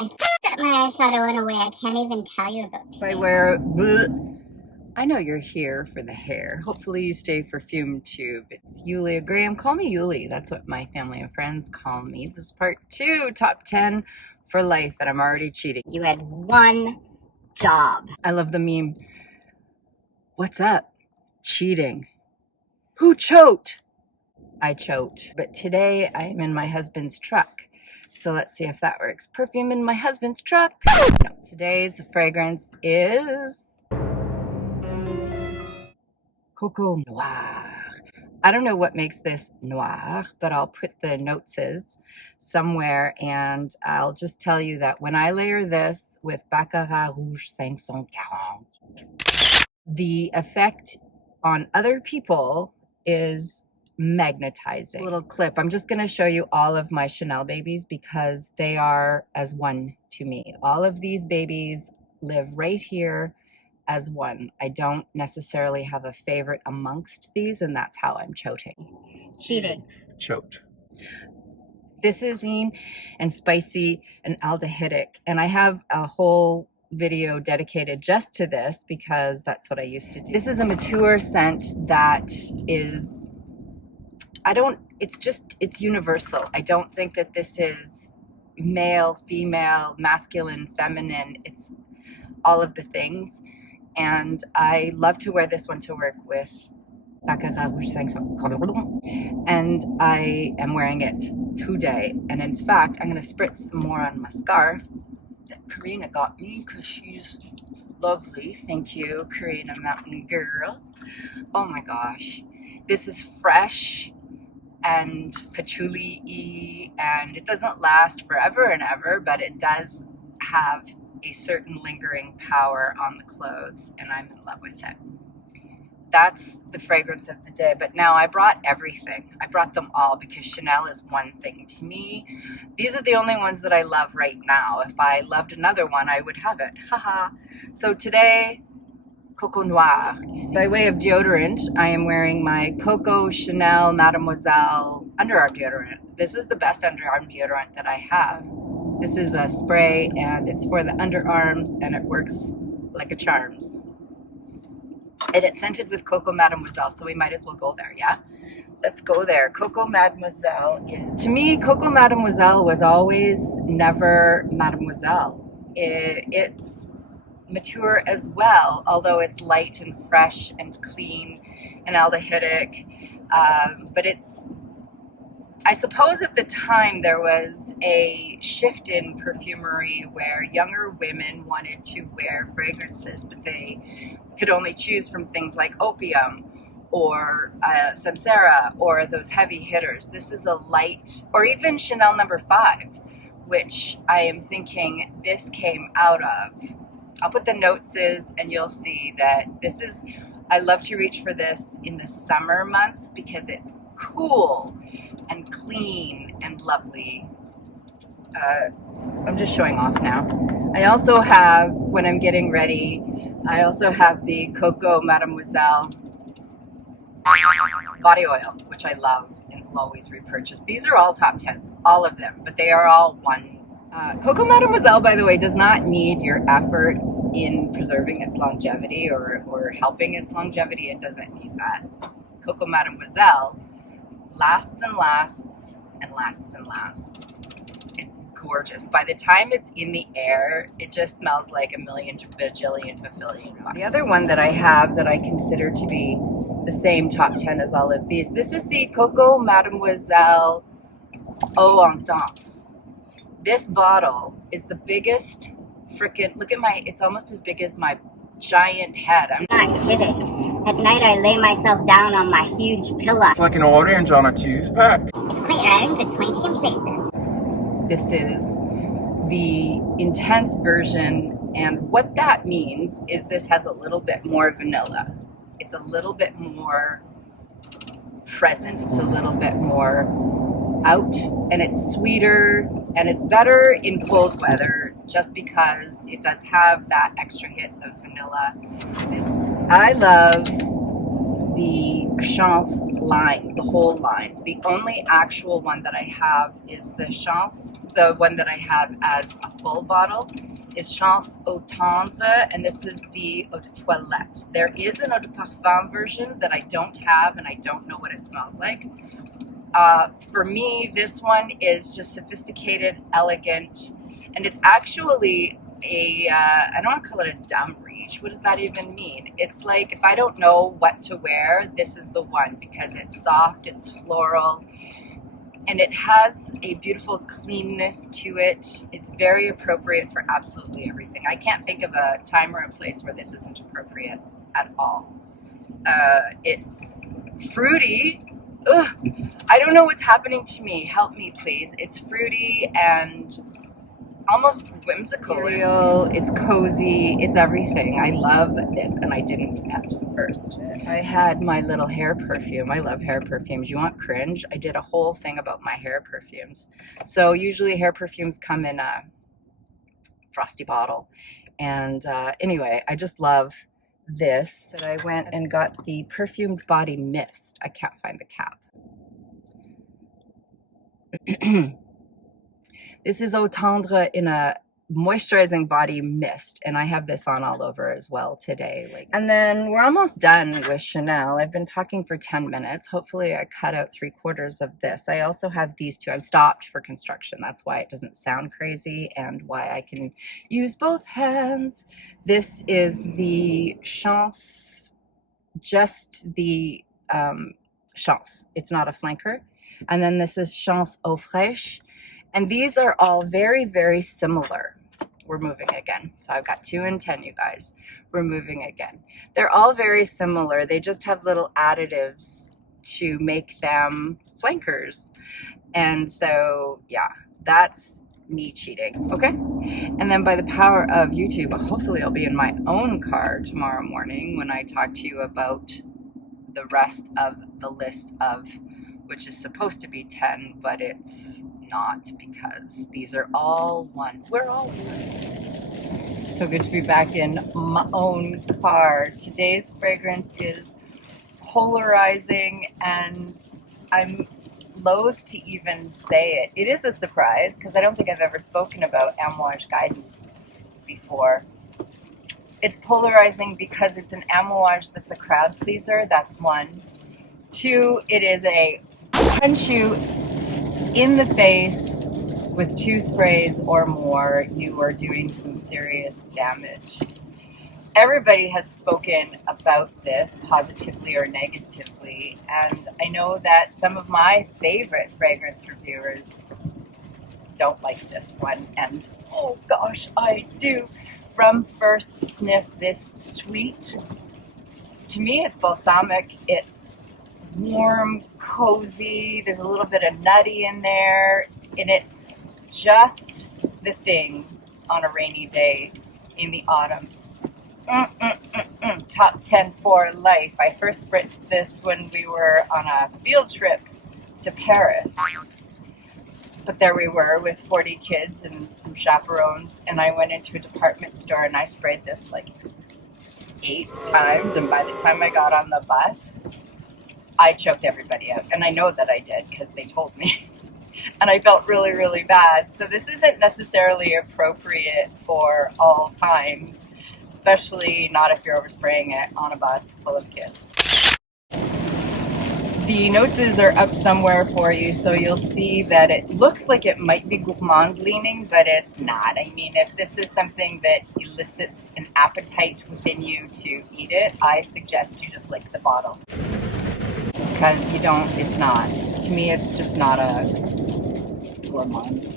I f***ed up my eyeshadow in a way I can't even tell you about today. I know you're here for the hair. Hopefully you stay for Fume Tube. It's Yulia Graham. Call me Yuli. That's what my family and friends call me. This is part 2, top 10 for life, and I'm already cheating. You had one job. I love the meme. What's up? Cheating. Who choked? I choked. But today I am in my husband's truck. So let's see if that works. Perfume in my husband's truck. No, today's fragrance is Coco Noir. I don't know what makes this noir, but I'll put the notes somewhere, and I'll just tell you that when I layer this with Baccarat Rouge 540, the effect on other people is magnetizing. A little clip. I'm just going to show you all of my Chanel babies because they are as one to me. All of these babies live right here as one. I don't necessarily have a favorite amongst these, and that's how I'm Cheating. Choked. This is lean and spicy and aldehydic, and I have a whole video dedicated just to this because that's what I used to do. This is a mature scent that is, it's universal. I don't think that this is male, female, masculine, feminine. It's all of the things. And I love to wear this one to work with Baccarat Rouge 540. And I am wearing it today. And in fact, I'm going to spritz some more on my scarf that Karina got me because she's lovely. Thank you, Karina Mountain Girl. Oh my gosh. This is fresh and patchouli-y, and it doesn't last forever and ever, but it does have a certain lingering power on the clothes, and I'm in love with it. That's the fragrance of the day. But now I brought everything. I brought them all because Chanel is one thing to me. These are the only ones that I love right now. If I loved another one, I would have it. Haha. So today, Coco Noir. By way of deodorant, I am wearing my Coco Chanel Mademoiselle underarm deodorant. This is the best underarm deodorant that I have. This is a spray, and it's for the underarms, and it works like a charms. And it's scented with Coco Mademoiselle, so we might as well go there, yeah? Let's go there. Coco Mademoiselle is, to me, Coco Mademoiselle was always never Mademoiselle. It's mature as well, although it's light and fresh and clean and aldehydic. But it's, I suppose at the time there was a shift in perfumery where younger women wanted to wear fragrances, but they could only choose from things like Opium or Samsara or those heavy hitters. This is a light, or even Chanel No. 5, which I am thinking this came out of. I'll put the notes and you'll see that this is, I love to reach for this in the summer months because it's cool and clean and lovely. I'm just showing off now. I also have, when I'm getting ready, I also have the Coco Mademoiselle body oil, which I love and will always repurchase. These are all top 10s, all of them, but they are all one. Coco Mademoiselle, by the way, does not need your efforts in preserving its longevity or helping its longevity. It doesn't need that. Coco Mademoiselle lasts and lasts and lasts and lasts. It's gorgeous. By the time it's in the air, it just smells like a million bajillion fulfilling. The other one that I have that I consider to be the same top 10 as all of these, this is the Coco Mademoiselle Eau Intense. This bottle is the biggest frickin', look at my, it's almost as big as my giant head. I'm not kidding. At night I lay myself down on my huge pillow. It's like an orange on a toothpick. It's quite round but pointy in places. This is the intense version, and what that means is this has a little bit more vanilla. It's a little bit more present. It's a little bit more out, and it's sweeter, and it's better in cold weather just because it does have that extra hit of vanilla. I love the Chance line, the whole line. The only actual one that I have is the Chance, the one that I have as a full bottle is Chance Eau Tendre, and this is the Eau de Toilette. There is an Eau de Parfum version that I don't have, and I don't know what it smells like. For me, this one is just sophisticated, elegant, and it's actually I don't want to call it a dumb reach. What does that even mean? It's like if I don't know what to wear, this is the one, because it's soft, it's floral, and it has a beautiful cleanness to it. It's very appropriate for absolutely everything. I can't think of a time or a place where this isn't appropriate at all. It's fruity. Ugh, I don't know what's happening to me. Help me, please. It's fruity and almost whimsical. It's cozy. It's everything. I love this, and I didn't at first. I had my little hair perfume. I love hair perfumes. You want cringe? I did a whole thing about my hair perfumes. So usually hair perfumes come in a frosty bottle. And anyway, I just love this. That I went and got the perfumed body mist. I can't find the cap. This is Eau Tendre in a moisturizing body mist, and I have this on all over as well today. And then we're almost done with Chanel. I've been talking for 10 minutes. Hopefully I cut out 3/4 of this. I also have these two. I've stopped for construction. That's why it doesn't sound crazy and why I can use both hands. This is the Chance, just the Chance. It's not a flanker. And then this is Chance Eau Fraîche. And these are all very, very similar. We're moving again. So I've got 2 and 10, you guys. We're moving again. They're all very similar. They just have little additives to make them flankers. And so, yeah, that's me cheating, okay? And then by the power of YouTube, hopefully I'll be in my own car tomorrow morning when I talk to you about the rest of the list of, which is supposed to be 10, but it's not, because these are all one. We're all one. So good to be back in my own car. Today's fragrance is polarizing, and I'm loath to even say it. It is a surprise, because I don't think I've ever spoken about Amouage Guidance before. It's polarizing because it's an Amouage that's a crowd pleaser. That's one. 2, it is a punch you in the face with 2 sprays or more. You are doing some serious damage. Everybody has spoken about this positively or negatively, and I know that some of my favorite fragrance reviewers don't like this one, and oh gosh, I do. From first sniff, this sweet, to me it's balsamic. It's warm, cozy, there's a little bit of nutty in there, and it's just the thing on a rainy day in the autumn. Top 10 for life. I first spritzed this when we were on a field trip to Paris, but there we were with 40 kids and some chaperones, and I went into a department store and I sprayed this like 8 times, and by the time I got on the bus, I choked everybody out. And I know that I did because they told me. And I felt really, really bad. So this isn't necessarily appropriate for all times, especially not if you're overspraying it on a bus full of kids. The notes are up somewhere for you, so you'll see that it looks like it might be gourmand leaning, but it's not. I mean, if this is something that elicits an appetite within you to eat it, I suggest you just lick the bottle. Because you don't, it's not. To me, it's just not a gourmand.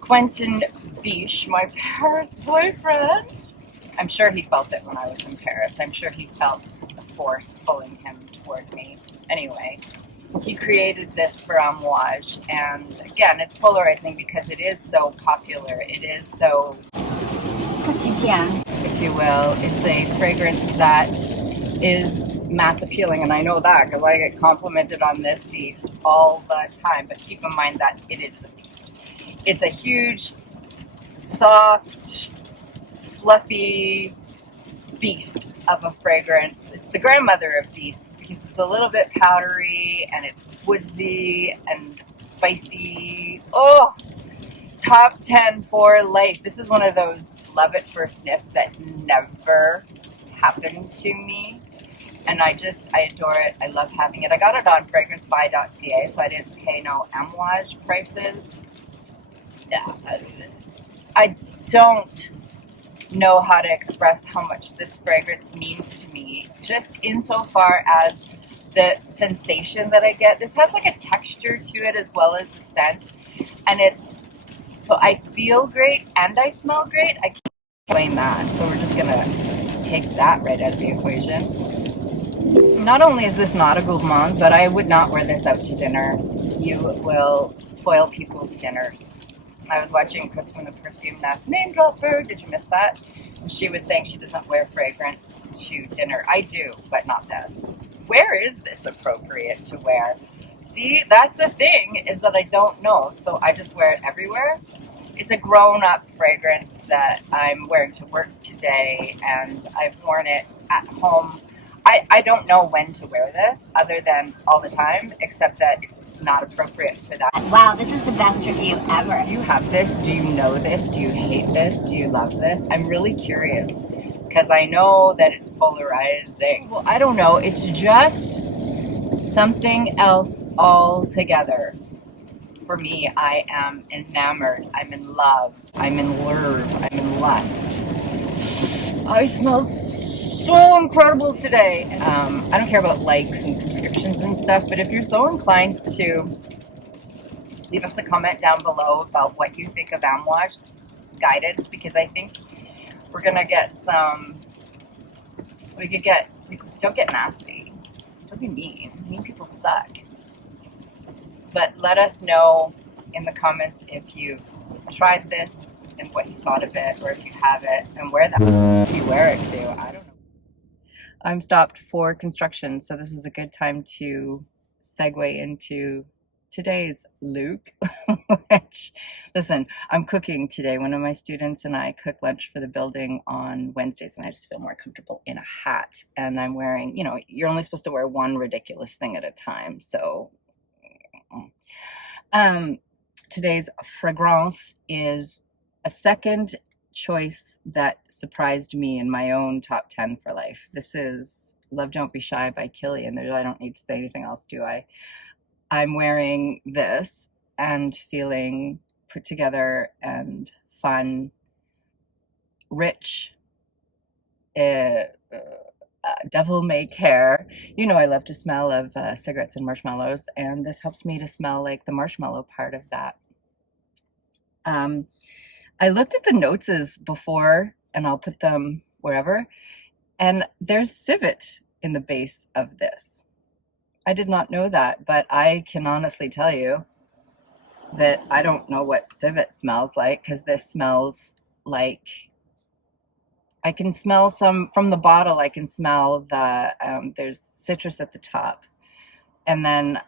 Quentin Biche, my Paris boyfriend. I'm sure he felt it when I was in Paris. I'm sure he felt the force pulling him toward me. Anyway, he created this for Amouage, and again, it's polarizing because it is so popular. It is so quotidien, if you will. It's a fragrance that is mass appealing, and I know that because I get complimented on this beast all the time, but keep in mind that it is a beast. It's a huge, soft, fluffy beast of a fragrance. It's the grandmother of beasts It's a little bit powdery and it's woodsy and spicy. Oh, top 10 for life. This is one of those love it for sniffs that never happened to me. And I adore it. I love having it. I got it on fragrancebuy.ca, so I didn't pay no Amouage prices. Yeah, I don't know how to express how much this fragrance means to me, just insofar as the sensation that I get. This has like a texture to it as well as the scent, and so I feel great and I smell great. I can't explain that, so we're just gonna take that right out of the equation. Not only is this not a gourmand, but I would not wear this out to dinner. You will spoil people's dinners. I was watching Chris from the Perfume Nest, name dropper, did you miss that? And she was saying she doesn't wear fragrance to dinner. I do, but not this. Where is this appropriate to wear? See, that's the thing, is that I don't know, so I just wear it everywhere. It's a grown-up fragrance that I'm wearing to work today, and I've worn it at home. I don't know when to wear this other than all the time, except that it's not appropriate for that. Wow, this is the best review ever. Do you have this? Do you know this? Do you hate this? Do you love this? I'm really curious because I know that it's polarizing. Well, I don't know. It's just something else altogether. For me, I am enamored. I'm in love. I'm in love. I'm in lust. I smell so incredible today. I don't care about likes and subscriptions and stuff, but if you're so inclined to leave us a comment down below about what you think of Amouage guidance, because I think we're gonna get some. Don't get nasty. Don't be mean. Mean people suck. But let us know in the comments if you've tried this and what you thought of it, or if you have it and where you wear it to. I don't know. I'm stopped for construction, so this is a good time to segue into today's look. Which, listen, I'm cooking today. One of my students and I cook lunch for the building on Wednesdays, and I just feel more comfortable in a hat. And I'm wearing, you're only supposed to wear one ridiculous thing at a time. So today's fragrance is a second choice that surprised me in my own top 10 for life. This is Love Don't Be Shy by Kilian. I don't need to say anything else, do I? I'm wearing this and feeling put together and fun, rich, devil may care. I love to smell of cigarettes and marshmallows, and this helps me to smell like the marshmallow part of that. I looked at the notes before, and I'll put them wherever, and there's civet in the base of this. I did not know that, but I can honestly tell you that I don't know what civet smells like, because this smells like, I can smell some from the bottle. I can smell there's citrus at the top, and then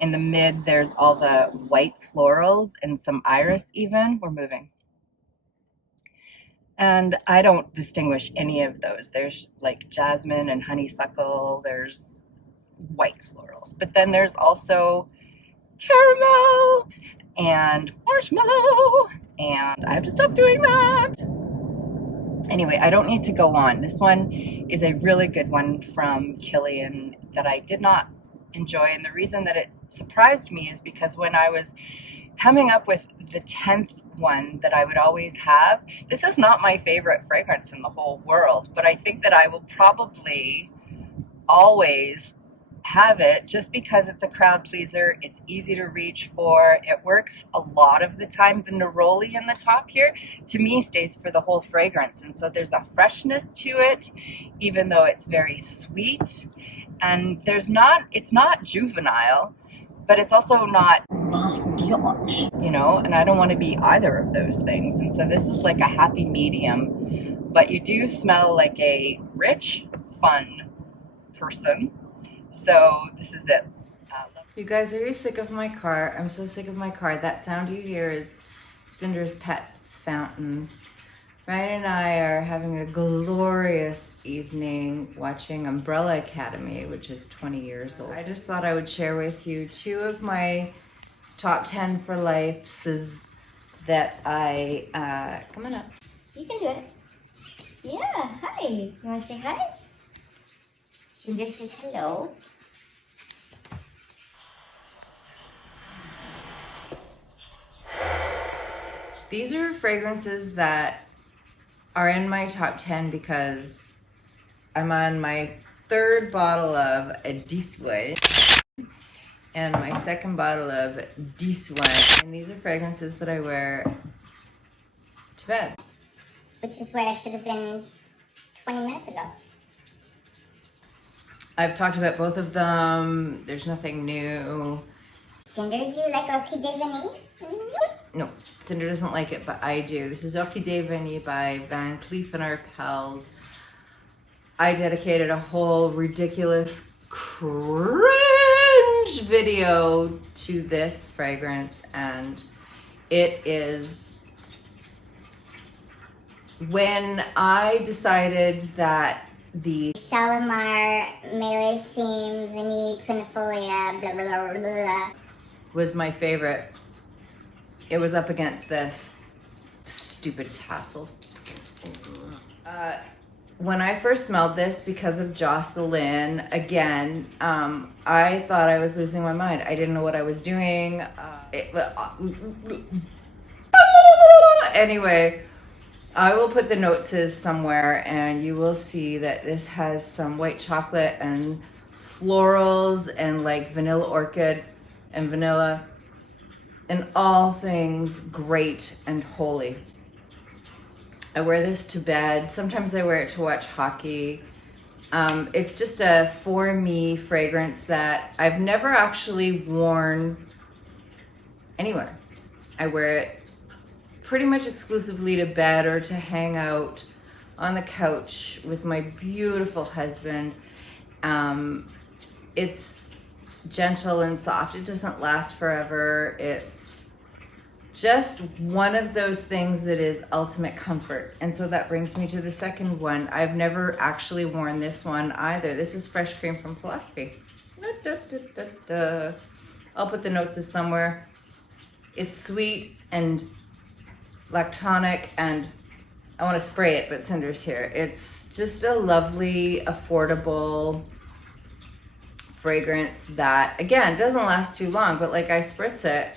in the mid there's all the white florals and some iris even. We're moving. And I don't distinguish any of those. There's like jasmine and honeysuckle, there's white florals, but then there's also caramel and marshmallow, and I have to stop doing that. Anyway, I don't need to go on. This one is a really good one from Kilian that I did not enjoy, and the reason that it surprised me is because when I was coming up with the 10th one that I would always have, this is not my favorite fragrance in the whole world, but I think that I will probably always have it just because it's a crowd pleaser. It's easy to reach for. It works a lot of the time. The neroli in the top here, to me, stays for the whole fragrance, and so there's a freshness to it, even though it's very sweet, and it's not juvenile, but it's also not, and I don't want to be either of those things. And so this is like a happy medium, but you do smell like a rich, fun person. So this is it. You guys, are you sick of my car? I'm so sick of my car. That sound you hear is Cinder's pet fountain. Ryan and I are having a glorious evening watching Umbrella Academy, which is 20 years old. I just thought I would share with you 2 of my top 10 for lifes that I, come on up. You can do it. Yeah, hi. You want to say hi? Cinder says hello. These are fragrances that are in my top 10 because I'm on my 3rd bottle of this one and my 2nd bottle of this one. And these are fragrances that I wear to bed. Which is where I should have been 20 minutes ago. I've talked about both of them. There's nothing new. Cinder, do you like Orchid de Vanille? No, Cinder doesn't like it, but I do. This is Orchid de Vanille by Van Cleef & Arpels. I dedicated a whole ridiculous cringe video to this fragrance, and it is when I decided that the Shalimar, Mélésime, Vanille, Planifolia, blah, blah, blah, blah. was my favorite. It was up against this stupid tassel. When I first smelled this, because of Jocelyn, again, I thought I was losing my mind. I didn't know what I was doing. Anyway, I will put the notes somewhere, and you will see that this has some white chocolate and florals and like vanilla orchid and vanilla and all things great and holy. I wear this to bed. Sometimes I wear it to watch hockey. It's just a for me fragrance that I've never actually worn anywhere. I wear it pretty much exclusively to bed or to hang out on the couch with my beautiful husband. It's gentle and soft. It doesn't last forever. It's just one of those things that is ultimate comfort. And so that brings me to the second one. I've never actually worn this one either. This is Fresh Cream from Philosophy. I'll put the notes somewhere. It's sweet and lactonic, and I want to spray it, but Cinder's here. It's just a lovely, affordable fragrance that, again, doesn't last too long, but like I spritz it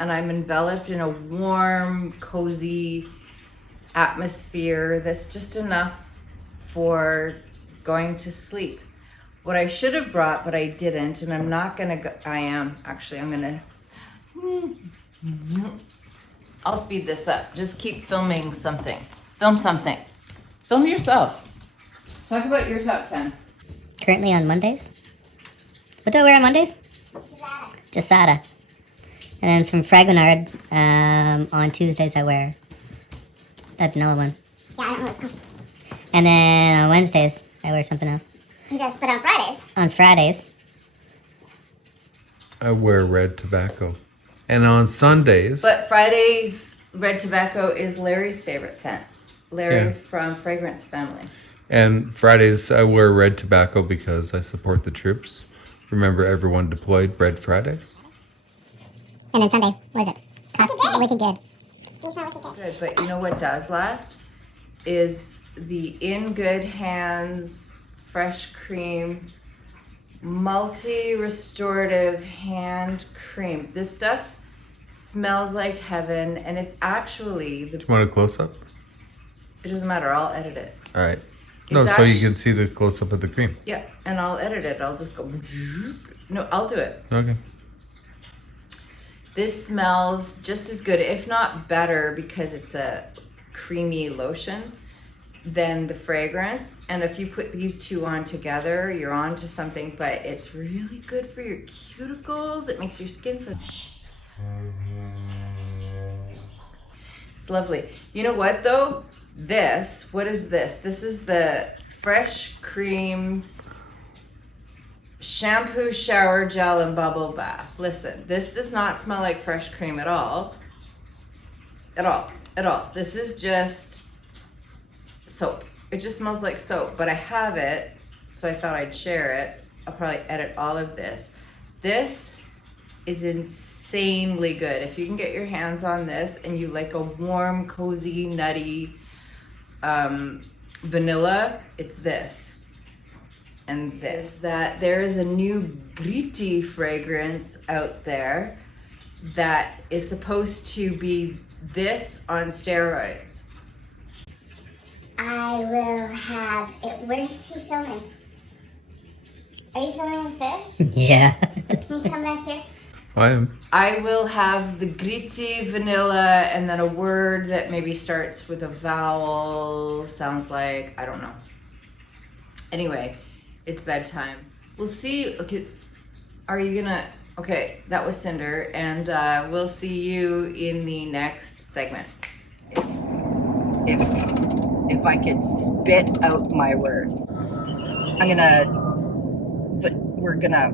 and I'm enveloped in a warm, cozy atmosphere that's just enough for going to sleep. What I should have brought, but I didn't, and I'm not gonna go, I'm gonna, I'll speed this up. Just keep filming something. Film something. Film yourself. Talk about your top 10. Currently on Mondays. What do I wear on Mondays? Jasada. And then from Fragonard, on Tuesdays I wear that vanilla one. Yeah, I don't know. And then on Wednesdays I wear something else. He does, but on Fridays. On Fridays, I wear red tobacco. And on Sundays, But Friday's red tobacco is Larry's favorite scent. Larry Yeah. from Fragrance Family. and Fridays I wear red tobacco because I support the troops. Remember everyone deployed, Red Fridays. And then Sunday, what is it? Wicked Good. You sound wicked good. Good, but you know what does last? Is the In Good Hands Fresh Cream Multi-Restorative Hand Cream. This stuff smells like heaven, and it's actually, You want a close up? it doesn't matter, I'll edit it. All right. No, It's so you actu- can see the close up of the cream. Yeah, and I'll edit it. I'll just go. No, I'll do it. Okay. This smells just as good, if not better, because it's a creamy lotion than the fragrance. And if you put these two on together, you're on to something, but it's really good for your cuticles. It makes your skin so... It's lovely. You know what though? What is this? This is the Fresh Cream Shampoo, Shower Gel, and Bubble Bath. Listen, this does not smell like fresh cream at all. At all. This is just soap. It just smells like soap, but I have it, so I thought I'd share it. I'll probably edit all of this. This is insanely good. If you can get your hands on this and you like a warm, cozy, nutty vanilla, it's this. And this. That there is a new Griti fragrance out there that is supposed to be this on steroids. I will have it. Where is he filming? Are you filming the fish? Yeah. Can you come back here? I am. I will have the Griti vanilla and then a word that maybe starts with a vowel, sounds like, I don't know. Anyway, it's bedtime. We'll see. Okay, are you gonna, okay, that was Cinder, and we'll see you in the next segment. If I could spit out my words. We're gonna